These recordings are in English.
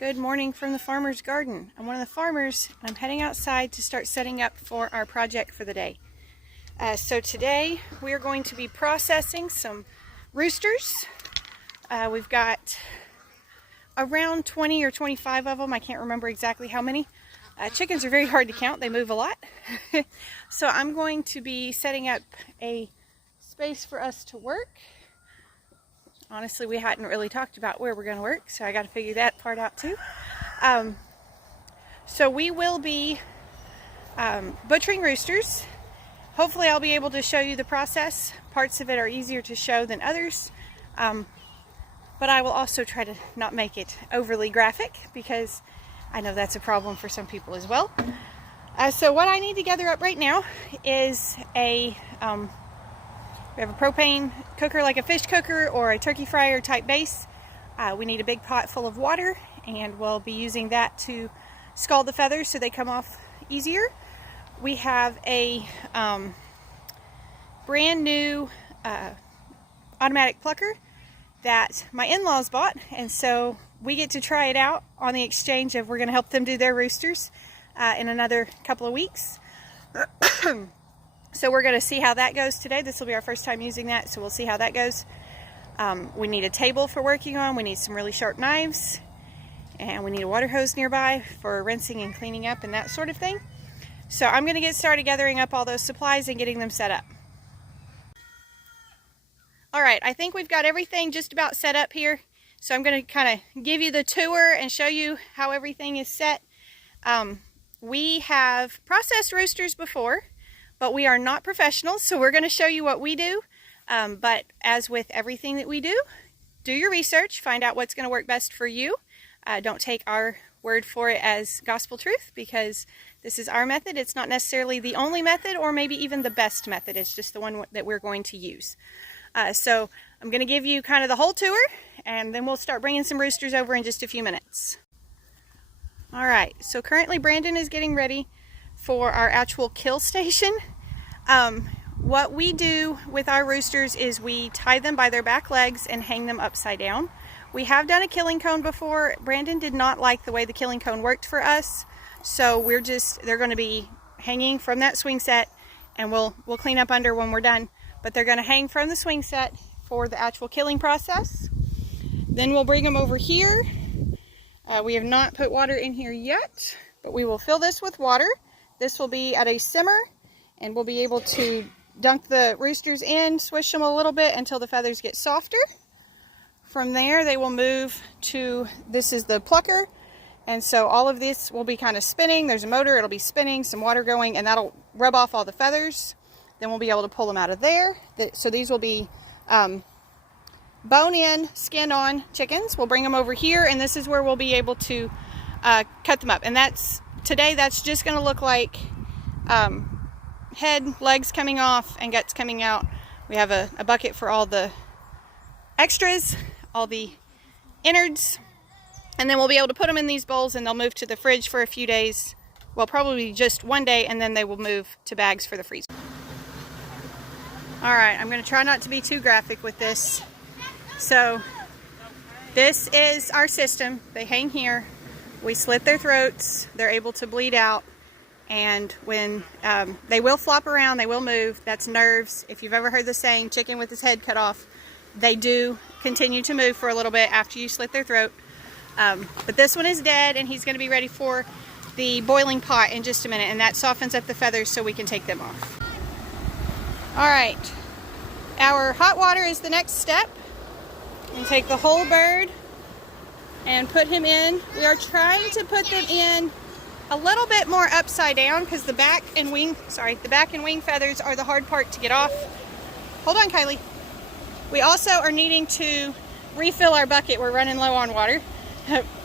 Good morning from the farmer's garden. I'm one of the farmers and I'm heading outside to start setting up for our project for the day. So today we are going to be processing some roosters. We've got around 20 or 25 of them. I can't remember exactly how many. Chickens are very hard to count. They move a lot. So I'm going to be setting up a space for us to work. Honestly, we hadn't really talked about where we're going to work, so I got to figure that part out too. So we will be butchering roosters. Hopefully I'll be able to show you the process. Parts of it are easier to show than others, but I will also try to not make it overly graphic because I know that's a problem for some people as well. So what I need to gather up right now is we have a propane cooker, like a fish cooker or a turkey fryer type base. We need a big pot full of water, and we'll be using that to scald the feathers so they come off easier. We have a brand new automatic plucker that my in-laws bought, and so we get to try it out on the exchange of we're going to help them do their roosters in another couple of weeks. So we're going to see how that goes today. This will be our first time using that, so we'll see how that goes. We need a table for working on. We need some really sharp knives, and we need a water hose nearby for rinsing and cleaning up and that sort of thing. So I'm going to get started gathering up all those supplies and getting them set up. Alright, I think we've got everything just about set up here. So I'm going to kind of give you the tour and show you how everything is set. We have processed roosters before, but we are not professionals, so we're going to show you what we do. But as with everything that we do your research, find out what's going to work best for you. Don't take our word for it as gospel truth, because this is our method. It's not necessarily the only method or maybe even the best method. It's just the one that we're going to use. So I'm going to give you kind of the whole tour, and then we'll start bringing some roosters over in just a few minutes. Alright, so currently Brandon is getting ready for our actual kill station. What we do with our roosters is we tie them by their back legs and hang them upside down. We have done a killing cone before. Brandon did not like the way the killing cone worked for us, so they're going to be hanging from that swing set, and we'll clean up under when we're done, but they're going to hang from the swing set for the actual killing process. Then we'll bring them over here. We have not put water in here yet, but we will fill this with water. This will be at a simmer, and we'll be able to dunk the roosters in, swish them a little bit until the feathers get softer. From there, they will move to, this is the plucker, and so all of this will be kind of spinning. There's a motor, it'll be spinning, some water going, and that'll rub off all the feathers. Then we'll be able to pull them out of there. So these will be bone-in, skin-on chickens. We'll bring them over here, and this is where we'll be able to cut them up. And today that's just going to look like head, legs coming off, and guts coming out. We have a bucket for all the extras, all the innards, and then we'll be able to put them in these bowls, and they'll move to the fridge for a few days. Well, probably just one day, and then they will move to bags for the freezer. Alright, I'm going to try not to be too graphic with this. So, this is our system. They hang here. We slit their throats. They're able to bleed out. And when they will flop around, they will move. That's nerves. If you've ever heard the saying, chicken with his head cut off, they do continue to move for a little bit after you slit their throat. But this one is dead, and he's going to be ready for the boiling pot in just a minute. And that softens up the feathers so we can take them off. Alright, our hot water is the next step. And take the whole bird and put him in. We are trying to put them in a little bit more upside down because the back and wing feathers are the hard part to get off. Hold on, Kylie. We also are needing to refill our bucket. We're running low on water.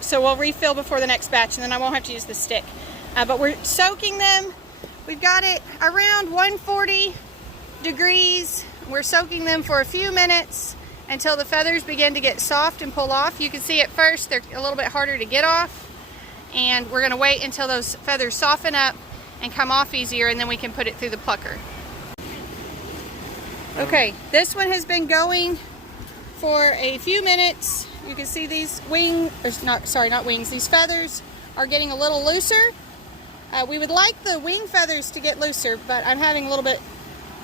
So we'll refill before the next batch, and then I won't have to use the stick. But we're soaking them. We've got it around 140 degrees. We're soaking them for a few minutes until the feathers begin to get soft and pull off. You can see at first they're a little bit harder to get off, and we're going to wait until those feathers soften up and come off easier, and then we can put it through the plucker. Okay, this one has been going for a few minutes, You can see these these feathers are getting a little looser. We would like the wing feathers to get looser, but I'm having a little bit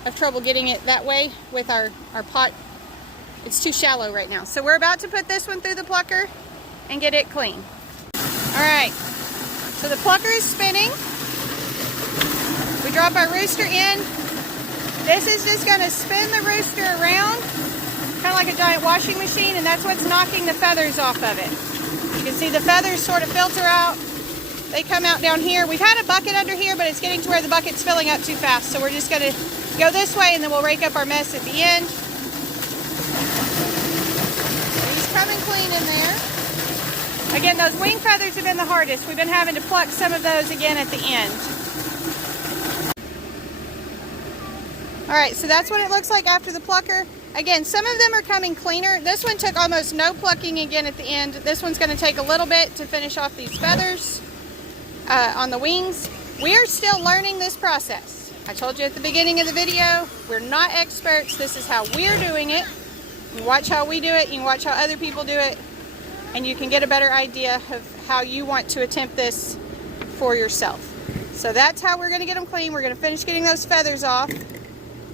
of trouble getting it that way with our pot. It's too shallow right now. So we're about to put this one through the plucker and get it clean. All right, so the plucker is spinning. We drop our rooster in. This is just going to spin the rooster around, kind of like a giant washing machine, and that's what's knocking the feathers off of it. You can see the feathers sort of filter out. They come out down here. We've had a bucket under here, but it's getting to where the bucket's filling up too fast. So we're just going to go this way, and then we'll rake up our mess at the end. He's coming clean in there. Again, those wing feathers have been the hardest. We've been having to pluck some of those again at the end. All right, so that's what it looks like after the plucker. Again, some of them are coming cleaner. This one took almost no plucking again at the end. This one's going to take a little bit to finish off these feathers on the wings. We are still learning this process. I told you at the beginning of the video, we're not experts. This is how we're doing it. You watch how we do it, you can watch how other people do it, and you can get a better idea of how you want to attempt this for yourself. So that's how we're going to get them clean. We're going to finish getting those feathers off,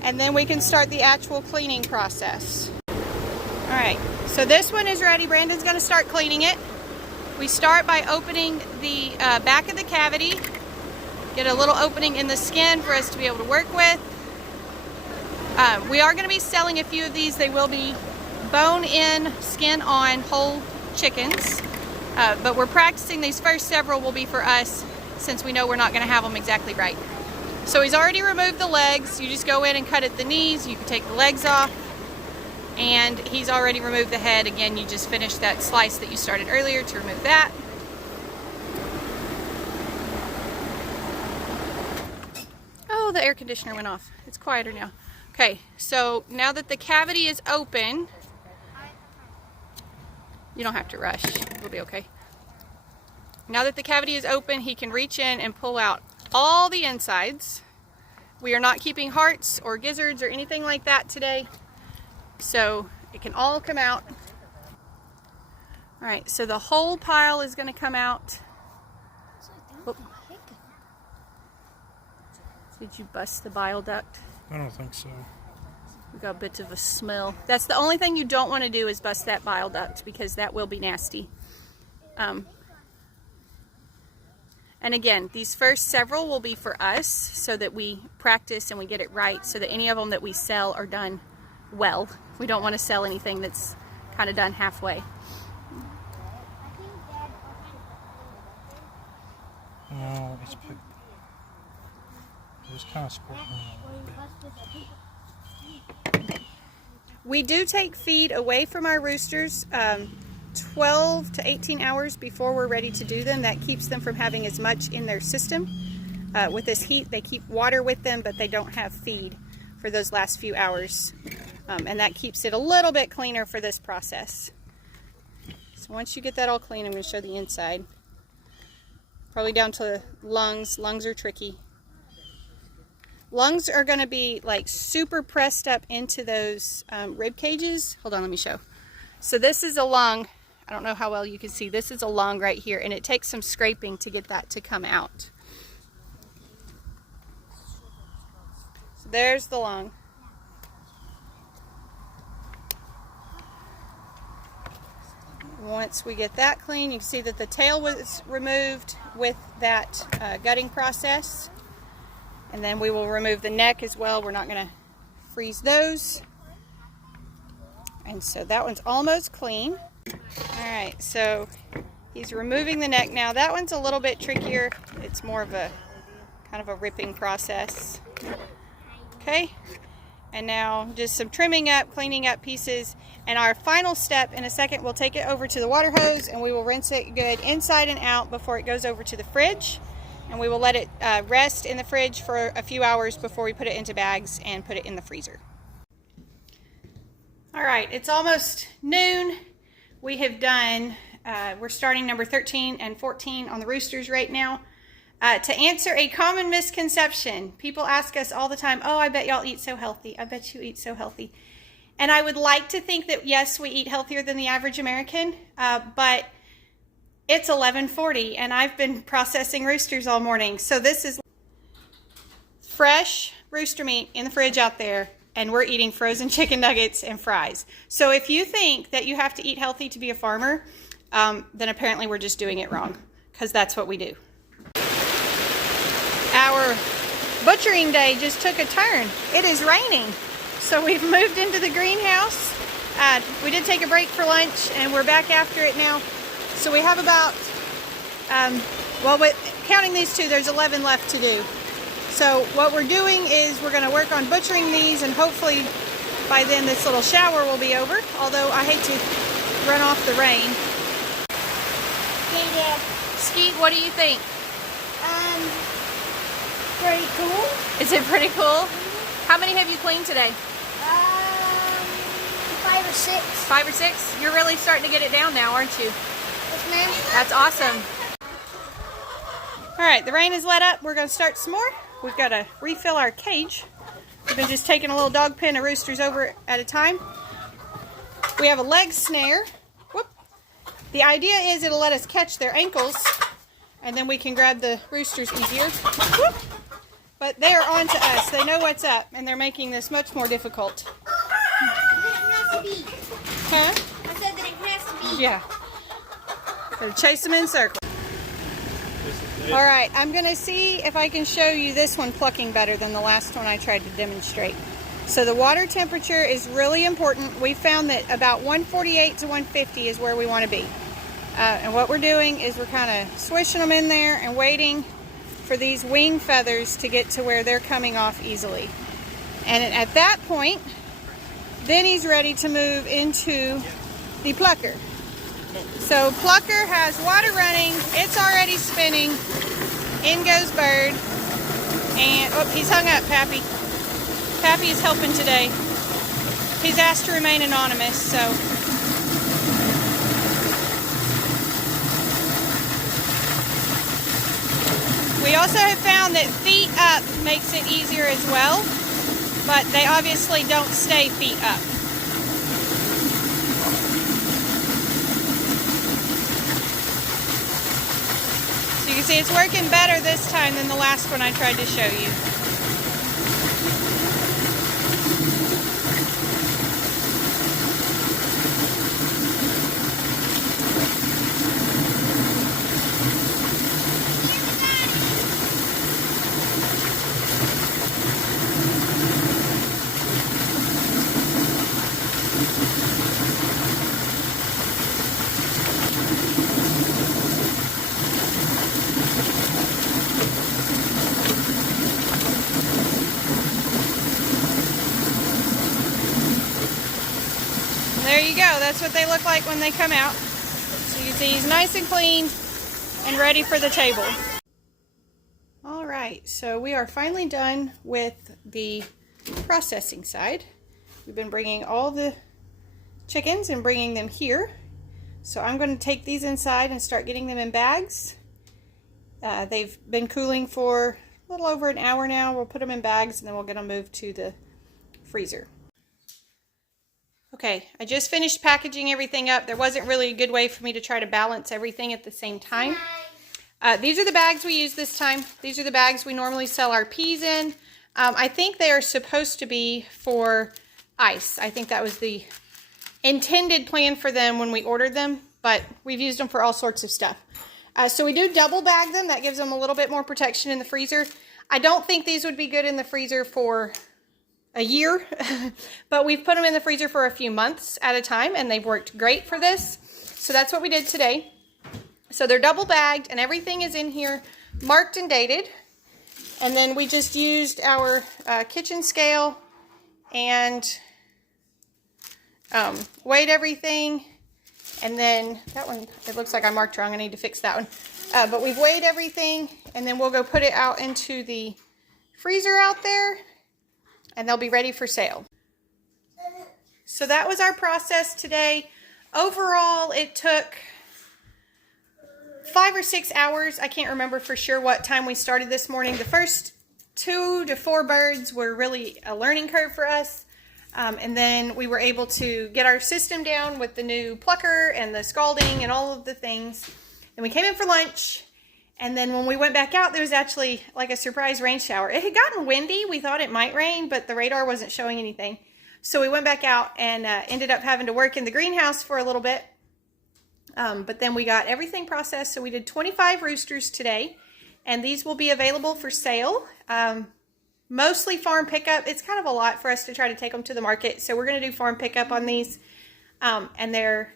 and then we can start the actual cleaning process. All right, so this one is ready. Brandon's going to start cleaning it. We start by opening the back of the cavity, get a little opening in the skin for us to be able to work with. We are going to be selling a few of these. They will be bone-in, skin-on whole chickens, but we're practicing. These first several will be for us since we know we're not going to have them exactly right. So he's already removed the legs. You just go in and cut at the knees. You can take the legs off. And he's already removed the head. Again, you just finished that slice that you started earlier to remove that. Oh, the air conditioner went off. It's quieter now. Okay, so now that the cavity is open, you don't have to rush. It'll be okay. Now that the cavity is open, he can reach in and pull out all the insides. We are not keeping hearts or gizzards or anything like that today, so it can all come out. All right, so the whole pile is going to come out. Oh. Did you bust the bile duct? I don't think so. We got a bit of a smell. That's the only thing you don't want to do, is bust that bile duct, because that will be nasty. And again, these first several will be for us so that we practice and we get it right, so that any of them that we sell are done well. We don't want to sell anything that's kind of done halfway. No, it's kind of squirting. We do take feed away from our roosters 12 to 18 hours before we're ready to do them. That keeps them from having as much in their system. With this heat, they keep water with them, but they don't have feed for those last few hours. And that keeps it a little bit cleaner for this process. So once you get that all clean, I'm going to show the inside. Probably down to lungs. Lungs are tricky. Lungs are going to be like super pressed up into those rib cages. Hold on, let me show. So this is a lung. I don't know how well you can see. This is a lung right here, and it takes some scraping to get that to come out. So there's the lung. Once we get that clean, you can see that the tail was removed with that gutting process. And then we will remove the neck as well. We're not going to freeze those. And so that one's almost clean. All right, so he's removing the neck now. That one's a little bit trickier. It's more of a kind of a ripping process. Okay, and now just some trimming up, cleaning up pieces. And our final step, in a second, we'll take it over to the water hose and we will rinse it good inside and out before it goes over to the fridge. And we will let it rest in the fridge for a few hours before we put it into bags and put it in the freezer. All right, it's almost noon. We have done, we're starting number 13 and 14 on the roosters right now. To answer a common misconception, people ask us all the time, oh, I bet y'all eat so healthy. I bet you eat so healthy. And I would like to think that, yes, we eat healthier than the average American, but it's 11:40 and I've been processing roosters all morning. So this is fresh rooster meat in the fridge out there, and we're eating frozen chicken nuggets and fries. So if you think that you have to eat healthy to be a farmer, then apparently we're just doing it wrong, because that's what we do. Our butchering day just took a turn. It is raining, so we've moved into the greenhouse. We did take a break for lunch, and we're back after it now. So we have about, counting these two, there's 11 left to do. So what we're doing is we're going to work on butchering these, and hopefully by then this little shower will be over, although I hate to run off the rain. Yeah. Skeet, what do you think? Pretty cool. Is it pretty cool? How many have you cleaned today? 5 or 6. 5 or 6? You're really starting to get it down now, aren't you? Yes, ma'am. That's awesome. All right, the rain has let up. We're going to start some more. We've got to refill our cage. We've been just taking a little dog pen of roosters over at a time. We have a leg snare. Whoop. The idea is it'll let us catch their ankles, and then we can grab the roosters easier. Whoop. But they are on to us. They know what's up, and they're making this much more difficult. It has to be. Huh? I said that it has to be. Yeah. Gotta chase them in circles. All right, I'm going to see if I can show you this one plucking better than the last one I tried to demonstrate. So the water temperature is really important. We found that about 148 to 150 is where we want to be. And what we're doing is we're kind of swishing them in there and waiting for these wing feathers to get to where they're coming off easily. And at that point, then he's ready to move into the plucker. So plucker has water running, it's already spinning, in goes bird, and oh, he's hung up, Pappy. Pappy is helping today. He's asked to remain anonymous, so. We also have found that feet up makes it easier as well, but they obviously don't stay feet up. You can see it's working better this time than the last one I tried to show you. There you go. That's what they look like when they come out. So you can see he's nice and clean and ready for the table. All right, so we are finally done with the processing side. We've been bringing all the chickens and bringing them here. So I'm going to take these inside and start getting them in bags. They've been cooling for a little over an hour now. We'll put them in bags and then we'll get them moved to the freezer. Okay, I just finished packaging everything up. There wasn't really a good way for me to try to balance everything at the same time. These are the bags we use this time. These are the bags we normally sell our peas in. I think they are supposed to be for ice. I think that was the intended plan for them when we ordered them, but we've used them for all sorts of stuff. So we do double bag them. That gives them a little bit more protection in the freezer. I don't think these would be good in the freezer for a year, but we've put them in the freezer for a few months at a time, and they've worked great for this. So that's what we did today. So they're double bagged, and everything is in here marked and dated. And then we just used our kitchen scale and weighed everything. And then that one, it looks like I marked wrong. I need to fix that one. But we've weighed everything, and then we'll go put it out into the freezer out there, and they'll be ready for sale. So that was our process today. Overall, it took 5 or 6 hours. I can't remember for sure what time we started this morning. The first 2 to 4 birds were really a learning curve for us. And then we were able to get our system down with the new plucker and the scalding and all of the things. Then we came in for lunch. And then when we went back out, there was actually like a surprise rain shower. It had gotten windy. We thought it might rain, but the radar wasn't showing anything. So we went back out and ended up having to work in the greenhouse for a little bit. But then we got everything processed. So we did 25 roosters today. And these will be available for sale. Mostly farm pickup. It's kind of a lot for us to try to take them to the market. So we're going to do farm pickup on these. And they're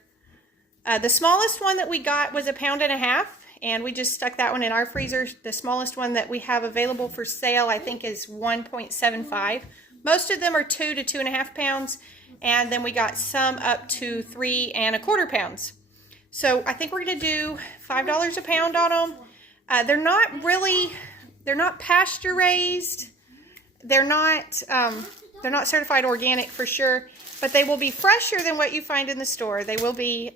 the smallest one that we got was 1.5 pounds. And we just stuck that one in our freezer. The smallest one that we have available for sale, I think, is 1.75. Most of them are 2 to 2.5 pounds. And then we got some up to 3.25 pounds. So I think we're going to do $5 a pound on them. They're not pasture raised. They're not certified organic for sure, but they will be fresher than what you find in the store. They will be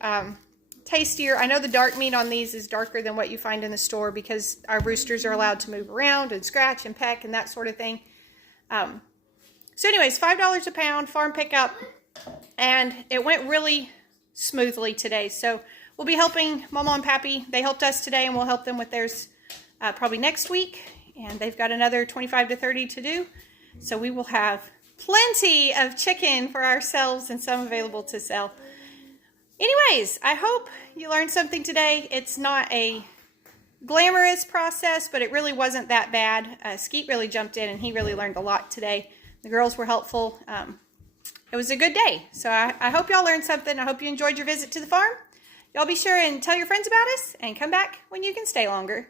tastier. I know the dark meat on these is darker than what you find in the store because our roosters are allowed to move around and scratch and peck and that sort of thing. So anyways, $5 a pound, farm pickup, and it went really smoothly today. So we'll be helping Mama and Pappy. They helped us today, and we'll help them with theirs probably next week. And they've got another 25 to 30 to do. So we will have plenty of chicken for ourselves and some available to sell. Anyways, I hope you learned something today. It's not a glamorous process, but it really wasn't that bad. Skeet really jumped in, and he really learned a lot today. The girls were helpful. It was a good day. So I hope y'all learned something. I hope you enjoyed your visit to the farm. Y'all be sure and tell your friends about us and come back when you can stay longer.